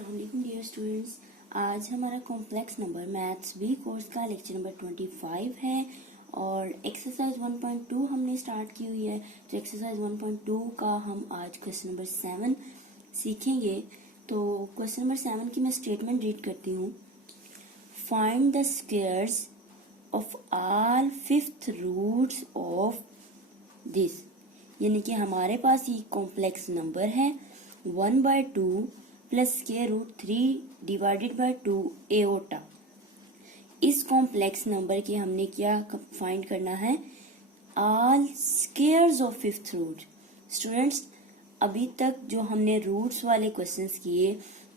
अस्सलाम वालेकुम dear students. आज हमारा complex number maths B course का लेक्चर नंबर 25 है और एक्सरसाइज 1.2 हमने स्टार्ट की हुई है। तो एक्सरसाइज 1.2 का हम आज क्वेश्चन नंबर 7 सीखेंगे। तो क्वेश्चन नंबर 7 की मैं स्टेटमेंट रीड करती हूँ। Find the squares of all fifth roots of this, यानी कि हमारे पास ये कॉम्प्लेक्स नंबर है 1/2 plus square root 3 divided by 2 iota. इस कॉम्प्लेक्स नंबर की हमने क्या फाइंड करना है? All squares of fifth root. Students, अभी तक जो हमने रूट्स वाले क्वेश्चंस किए,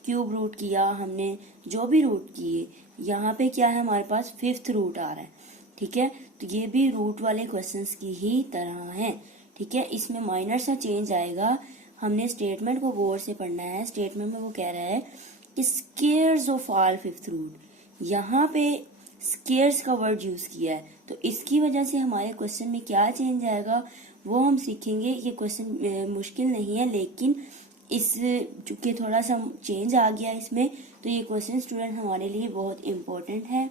क्यूब रूट किया हमने, जो भी रूट किए, यहाँ पे क्या है हमारे पास फिफ्थ रूट आ रहा है। ठीक है, तो ये भी रूट वाले क्वेश्चंस की ही तरह है। ठीक है, इसमें माइनर सा चेंज आएगा। हमने स्टेटमेंट को गौर से पढ़ना है। स्टेटमेंट में वो कह रहा है कि squares of all fifth root, यहाँ पे स्क्वायर्स का वर्ड यूज किया है, तो इसकी वजह से हमारे क्वेश्चन में क्या चेंज आएगा वो हम सीखेंगे। ये क्वेश्चन मुश्किल नहीं है, लेकिन इस चूंकि थोड़ा सा चेंज आ गया इसमें, तो ये क्वेश्चन स्टूडेंट हमारे लिए बहुत इम्पोर्टेंट है।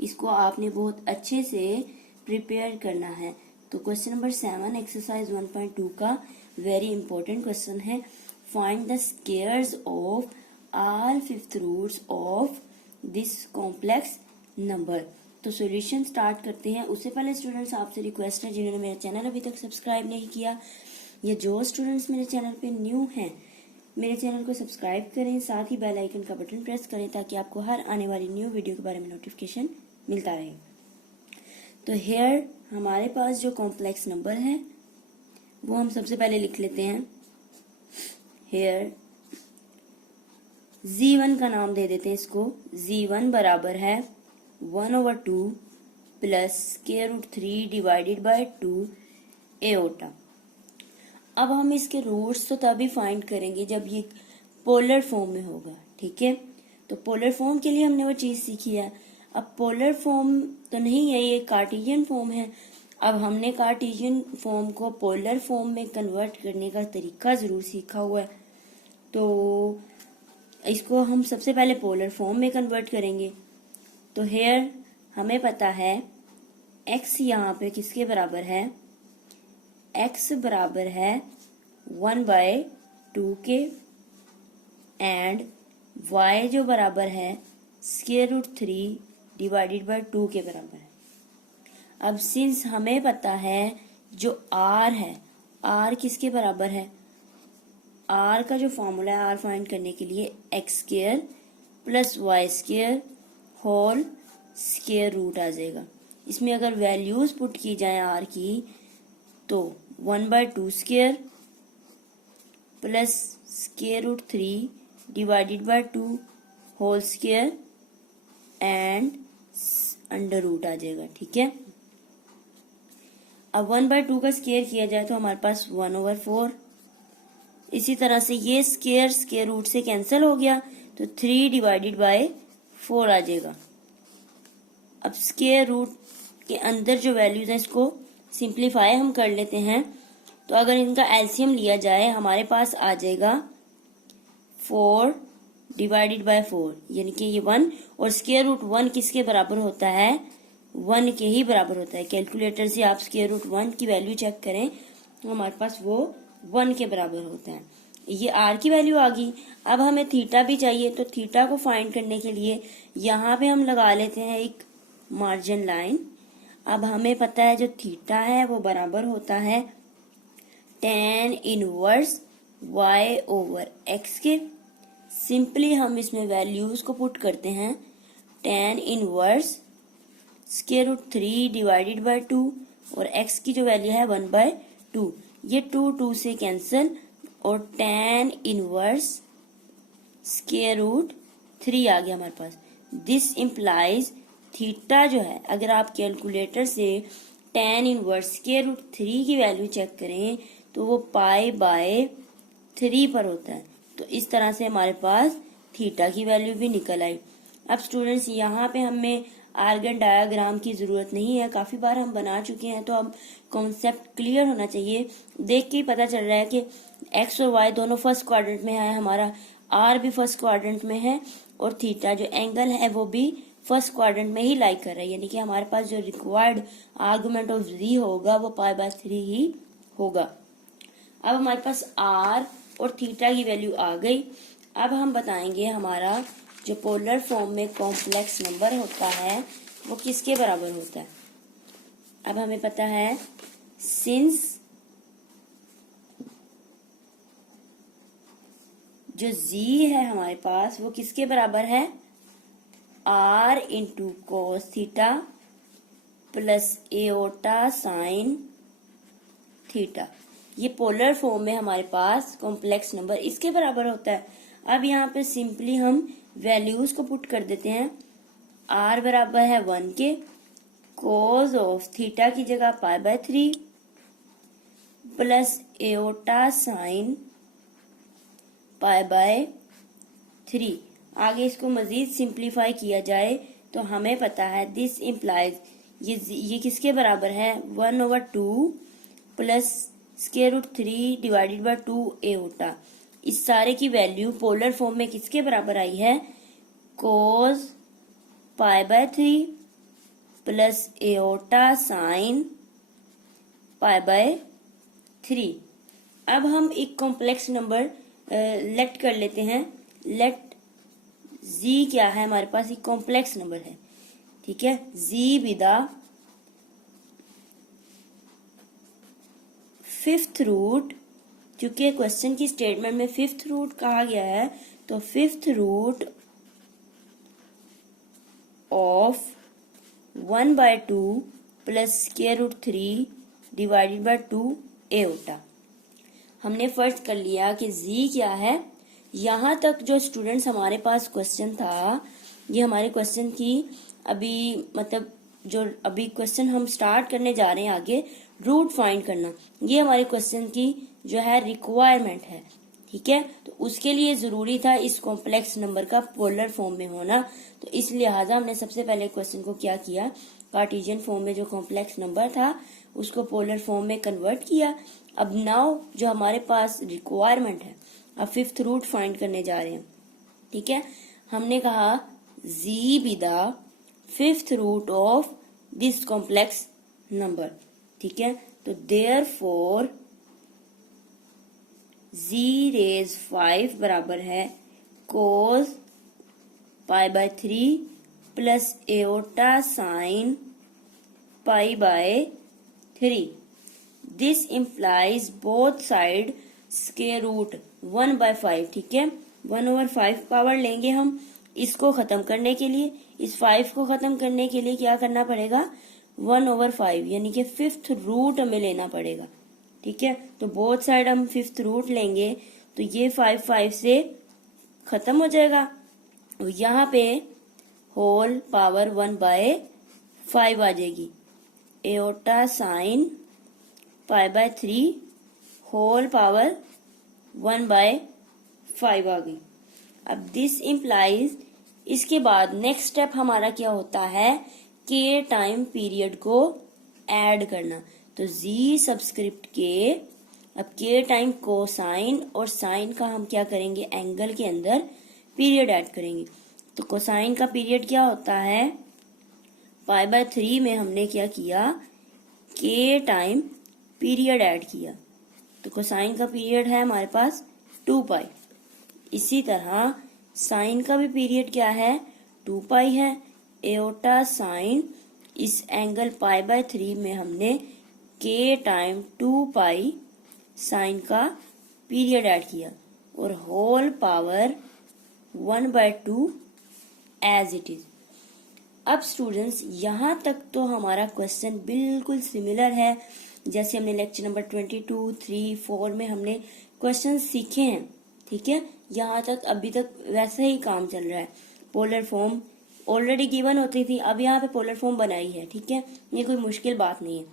इसको आपने बहुत अच्छे से प्रिपेयर करना है। तो क्वेश्चन नंबर 7 एक्सरसाइज 1.2 का वेरी इंपॉर्टेंट क्वेश्चन है। Find the squares of all fifth roots of this complex number. तो सॉल्यूशन स्टार्ट करते हैं। उससे पहले स्टूडेंट्स आपसे रिक्वेस्ट है, जिन्होंने मेरा चैनल अभी तक सब्सक्राइब नहीं किया या जो स्टूडेंट्स मेरे चैनल पे न्यू हैं, मेरे चैनल को सब्सक्राइब करें, साथ ही बेल आइकन का बटन प्रेस करें ताकि आपको हर आने वाली न्यू वीडियो के बारे में नोटिफिकेशन मिलता रहे। तो हेयर हमारे पास जो कॉम्प्लेक्स नंबर है वो हम सबसे पहले लिख लेते हैं। हेयर Z1 का नाम दे देते हैं इसको। Z1 बराबर है 1/2 plus square root 3 divided by 2 iota. अब हम इसके रूट्स तो तभी फाइंड करेंगे जब ये पोलर फॉर्म में होगा। ठीक है, तो पोलर फॉर्म के लिए हमने वो चीज सीखी है। अब पोलर फॉर्म तो नहीं है, ये कार्टेशियन फॉर्म है। अब हमने कार्टेशियन फॉर्म को पोलर फॉर्म में कन्वर्ट करने का तरीका जरूर सीखा हुआ है, तो इसको हम सबसे पहले पोलर फॉर्म में कन्वर्ट करेंगे। तो हेयर हमें पता है x यहाँ पे किसके बराबर है? x बराबर है 1/2 के, एंड y जो बराबर है स्क्वायर रूट 3 डिवाइडेड बाय 2 के बराबर है। अब सिंस हमें पता है जो r है, r किसके बराबर है? r का जो फॉर्मूला है r फाइंड करने के लिए x square plus Y square whole square root आ जाएगा। इसमें अगर वैल्यूज पुट की जाए r की, तो 1/2 square plus square root 3 divided by 2 whole square and under root आ जाएगा। ठीक है, अब 1/2 का स्क्वायर किया जाए तो हमारे पास 1/4। इसी तरह से ये स्क्वायर रूट से कैंसिल हो गया तो 3 डिवाइडेड बाय 4 आ जाएगा। अब स्क्वायर रूट के अंदर जो वैल्यूज है इसको सिंप्लीफाई हम कर लेते हैं। तो अगर इनका एलसीएम लिया जाए हमारे पास आ जाएगा 4 डिवाइडेड बाय 4, यानी कि ये 1, और स्क्वायर रूट 1 किसके बराबर होता है? 1 के ही बराबर होता है। कैलकुलेटर से आप स्क्वायर रूट 1 की वैल्यू चेक करें तो हमारे पास वो 1 के बराबर होता है। ये आर की वैल्यू आ गई। अब हमें थीटा भी चाहिए, तो थीटा को फाइंड करने के लिए यहाँ पे हम लगा लेते हैं एक मार्जिन लाइन। अब हमें पता है जो थीटा है वो बराबर होता है tan इनवर्स y/x के। सिंपली हम इसमें वैल्यूज को पुट करते हैं। tan inverse square root 3 divided by 2 और x की जो वैल्यू है 1/2, ये 2 से कैंसिल और tan इनवर्स स्क्वायर रूट 3 आ गया हमारे पास। दिस इम्प्लाइज थीटा जो है, अगर आप कैलकुलेटर से tan इनवर्स स्क्वायर रूट 3 की वैल्यू चेक करें तो वो π/3 पर होता है। तो इस तरह से हमारे पास थीटा की वैल्यू भी निकल आई। अब स्टूडेंट्स, यहाँ पे हमें आर्गन डायग्राम की जरूरत नहीं है, काफी बार हम बना चुके हैं, तो अब कॉन्सेप्ट क्लियर होना चाहिए। देख के ही पता चल रहा है कि एक्स और वाई दोनों फर्स्ट क्वाड्रेंट में है हमारा। आर भी फर्स्ट क्वाड्रेंट में है और थीटा जो एंगल है वो भी फर्स्ट क्वाड्रेंट में ही लाई कर रहा है, यानी कि हमारे पास जो रिक्वायर्ड आर्गुमेंट ऑफ z होगा वो π/3 ही होगा। अब हमारे पास r और थीटा की वैल्यू आ गई। अब हम बताएंगे हमारा जो पोलर फॉर्म में कॉम्प्लेक्स नंबर होता है वो किसके बराबर होता है। अब हमें पता है सिंस जो z है हमारे पास वो किसके बराबर है, r into cos theta plus iota sine theta. ये पोलर फॉर्म में हमारे पास कॉम्प्लेक्स नंबर इसके बराबर होता है। अब यहाँ पे सिंपली हम वैल्यूज को पुट कर देते हैं। r बराबर है 1 के, कोस ऑफ थीटा की जगह π/3 प्लस एओटा साइन π/3। आगे इसको मजीद सिंप्लीफाई किया जाए तो हमें पता है दिस इम्प्लाइज ये किसके बराबर है, 1/2 प्लस √3 डिवाइडेड बाय 2 एओटा। इस सारे की वैल्यू पोलर फॉर्म में किसके बराबर आई है, कोस π/3 प्लस एओटा साइन π/3। अब हम एक कॉम्प्लेक्स नंबर लेट कर लेते हैं। लेट z क्या है, हमारे पास एक कॉम्प्लेक्स नंबर है, ठीक है। z be the fifth root, क्योंकि क्वेश्चन की स्टेटमेंट में फिफ्थ रूट कहा गया है तो fifth root of 1/2 plus √3 divided by 2 iota. हमने फर्ज कर लिया कि z क्या है। यहाँ तक जो स्टूडेंट्स हमारे पास क्वेश्चन था, ये हमारे क्वेश्चन की अभी मतलब जो अभी क्वेश्चन हम स्टार्ट करने जा रहे हैं आगे, रूट फाइंड करना, ये हमारे क्वेश्चन की जो है रिक्वायरमेंट है, ठीक है। तो उसके लिए जरूरी था इस कॉम्प्लेक्स नंबर का पोलर फॉर्म में होना, तो इस लिहाजा हमने सबसे पहले क्वेश्चन को क्या किया, कार्टेशियन फॉर्म में जो कॉम्प्लेक्स नंबर था उसको पोलर फॉर्म में कन्वर्ट किया। अब नाउ जो हमारे पास रिक्वायरमेंट है, अब फिफ्थ रूट फाइंड करने जा रहे हैं, ठीक है। हमने कहा z be the fifth root of this complex number, ठीक है। तो देयरफॉर z⁵ बराबर है cos π/3 plus iota sine π/3। This implies both side square root 1/5, ठीक है। 1/5 पावर लेंगे हम इसको खत्म करने के लिए, इस 5 को खत्म करने के लिए क्या करना पड़ेगा, 1/5 यानी कि फिफ्थ रूट हमें लेना पड़ेगा, ठीक है। तो बोथ साइड हम फिफ्थ रूट लेंगे तो ये 5 से खत्म हो जाएगा। यहाँ पे होल पावर 1/5 आ जाएगी, एओटा साइन π/3 होल पावर 1/5 आ गई। अब दिस इम्प्लाइज, इसके बाद नेक्स्ट स्टेप हमारा क्या होता है, के टाइम पीरियड को ऐड करना। तो z सबस्क्रिप्ट के, अब के टाइम कोसाइन और साइन का हम क्या करेंगे, एंगल के अंदर पीरियड ऐड करेंगे। तो कोसाइन का पीरियड क्या होता है, π/3 में हमने क्या किया, के टाइम पीरियड ऐड किया, तो कोसाइन का पीरियड है हमारे पास 2π। इसी तरह साइन का भी पीरियड क्या है, 2π है। एओटा साइन, इस एंगल π/3 में हमने के टाइम 2π साइन का पीरियड ऐड किया और whole power 1/2 as it is. अब स्टूडेंट्स यहाँ तक तो हमारा क्वेश्चन बिल्कुल सिमिलर है जैसे हमने लेक्चर नंबर 22, 3, 4 में हमने क्वेश्चन सीखे हैं, ठीक है। यहाँ तक अभी तक वैसा ही काम चल रहा है। पोलर फॉर्म ऑलरेडी गिवन होती थी, अब यहाँ पे पोलर फॉर्म बनाई है, ठीक है। ये कोई मुश्किल बात नहीं है।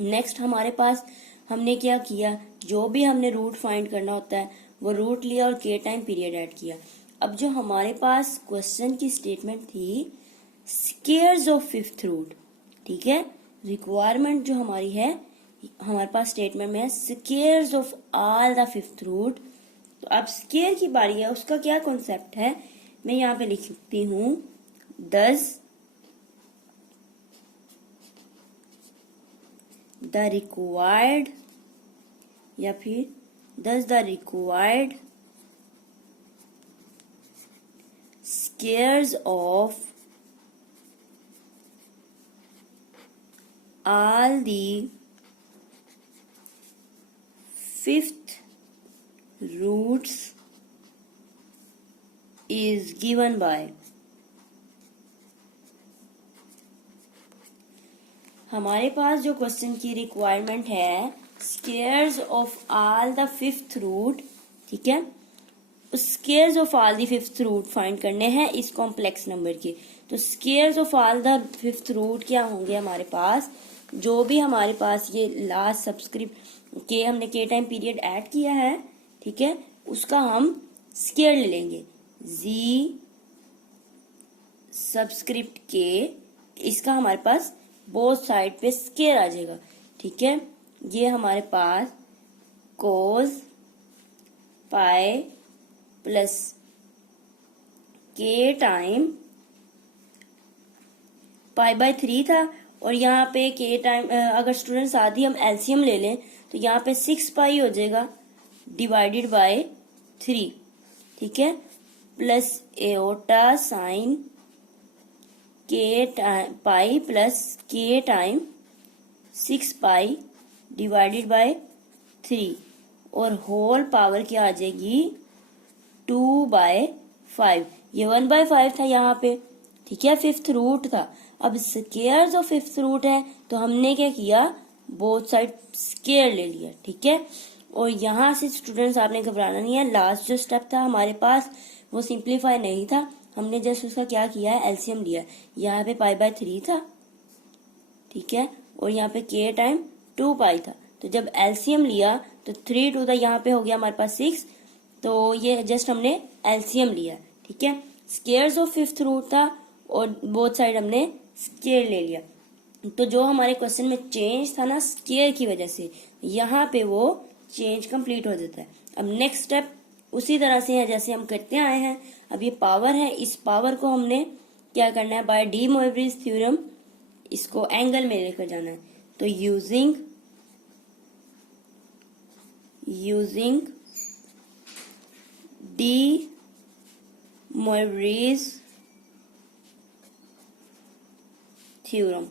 नेक्स्ट हमारे पास हमने क्या किया, जो भी हमने रूट फाइंड करना होता है वो रूट लिया और के टाइम पीरियड ऐड किया। अब जो हमारे पास क्वेश्चन की स्टेटमेंट थी स्क्वायर्स ऑफ फिफ्थ रूट, ठीक है। रिक्वायरमेंट जो हमारी है, हमारे पास स्टेटमेंट में है squares of all the fifth root तो अब स्केयर की बारी है, उसका क्या कॉन्सेप्ट है, मैं यहाँ पे लिखती हूँ 10 द रिक्वायर्ड, या फिर 10 the required squares of all the fifth roots is given by। हमारे पास जो क्वेश्चन की रिक्वायरमेंट है squares of all the fifth root, ठीक है, squares of all the fifth root find करने हैं इस कॉम्प्लेक्स नंबर के। तो squares of all the fifth root क्या होंगे हमारे पास, जो भी हमारे पास ये लास्ट सबस्क्रिप्ट के हमने के टाइम पीरियड ऐड किया है, ठीक है, उसका हम स्केयर ले लेंगे जी सबस्क्रिप्ट के, इसका हमारे पास बोथ साइड पे स्केयर आ जाएगा, ठीक है। ये हमारे पास कोस पाई प्लस के टाइम पाई बाय 3 था, और यहाँ पे के टाइम अगर स्टूडेंट्स आदि हम एलसीएम ले लें तो यहाँ पे 6 पाई हो जाएगा डिवाइडेड बाय 3, ठीक है, प्लस एओटा साइन के पाई प्लस के टाइम 6 पाई डिवाइडेड बाय 3, और होल पावर क्या आ जाएगी 2/5। ये 1/5 था यहाँ पे, ठीक है, फिफ्थ रूट था। अब स्केयर्स ऑफ फिफ्थ रूट है तो हमने क्या किया, बोथ साइड स्केयर ले लिया, ठीक है। और यहाँ से स्टूडेंट्स आपने घबराना नहीं है, लास्ट जो स्टेप था हमारे पास वो सिंप्लीफाई नहीं था, हमने जस्ट उसका क्या किया है एलसीएम लिया। यहाँ पे पाई बाय 3 था, ठीक है, और यहाँ पे के टाइम 2 पाई था, तो जब एलसीएम लिया तो 3 2 था, यहाँ पे हो गया हमारे पास 6, तो ये जस्ट हमने एलसीएम लिया, ठीक है। स्केयर्स ऑफ फिफ्थ रूट था और बोथ साइड हमने स्केयर ले लिया, तो जो हमारे क्वेश्चन में चेंज था ना स्केयर की वजह से, यहाँ पे वो चेंज कंप्लीट हो जाता है। अब नेक्स्ट स्टेप उसी तरह से है जैसे हम करते आए हैं। अब ये पावर है, इस पावर को हमने क्या करना है, बाय डी मोइवरीज थ्योरम इसको एंगल में लेकर जाना है। तो using de Moivre's theorem,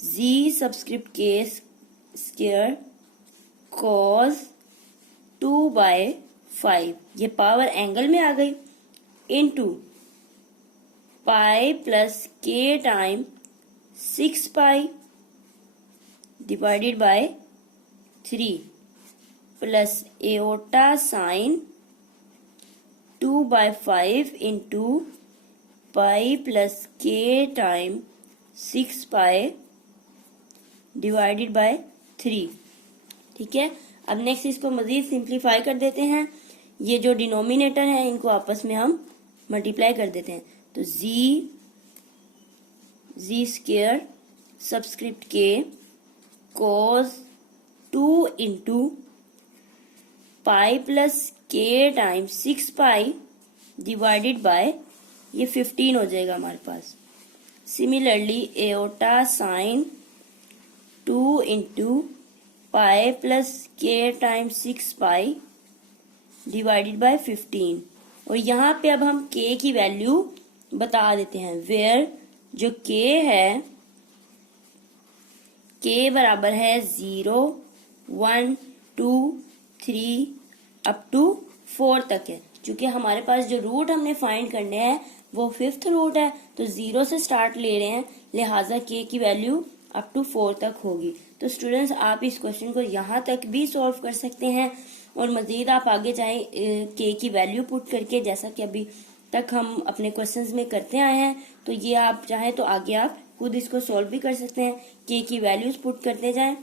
g subscript k square cos 2/5, ये पावर एंगल में आ गई, इनटू पाई प्लस के time 6 pi divided by 3 plus iota sine 2/5 into pi plus के टाइम 6 पाई डिवाइडेड बाय 3, ठीक है। अब नेक्स्ट इसको मजीद सिंप्लीफाई कर देते हैं, ये जो डिनोमिनेटर है इनको आपस में हम मल्टीप्लाई कर देते हैं। तो Z square subscript K cos 2 into pi plus के टाइम 6 पाई डिवाइडेड बाय ये 15 हो जाएगा हमारे पास। Similarly iota sine 2 into pi plus के टाइम 6 पाई डिवाइडेड बाय 15, और यहाँ पे अब हम के की वैल्यू बता देते हैं, वेयर जो के है, के बराबर है 0 1 2 3 अप टू 4 तक है। क्योंकि हमारे पास जो रूट हमने फाइंड करने हैं वो फिफ्थ रूट है, तो 0 से स्टार्ट ले रहे हैं, लिहाजा के की वैल्यू अप टू 4 तक होगी। तो स्टूडेंट्स आप इस क्वेश्चन को यहाँ तक भी सॉल्व कर सकते हैं, और मजीद आप आगे जाएं के की वैल्यू पुट करके, जैसा कि अभी तक हम अपने क्वेश्चंस में करते आए हैं। तो ये आप चाहें तो आगे आप खुद इसको सॉल्व भी कर सकते हैं, के की वैल्यूज पुट करते जाएं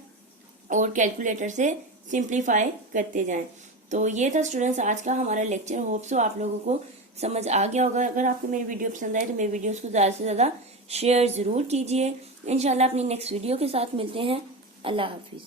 और कैलकुलेटर से सिंप्लीफाई करते जाएं। तो ये था स्टूडेंट्स आज का हमारा लेक्चर। होप सो आप लोगों को समझ आ गया होगा। अगर आपको मेरी वीडियो पसंद आए तो मेरी वीडियोस को ज्यादा से ज्यादा शेयर जरूर कीजिए। इंशाल्लाह अपनी नेक्स्ट वीडियो के साथ मिलते हैं। अल्लाह हाफिज।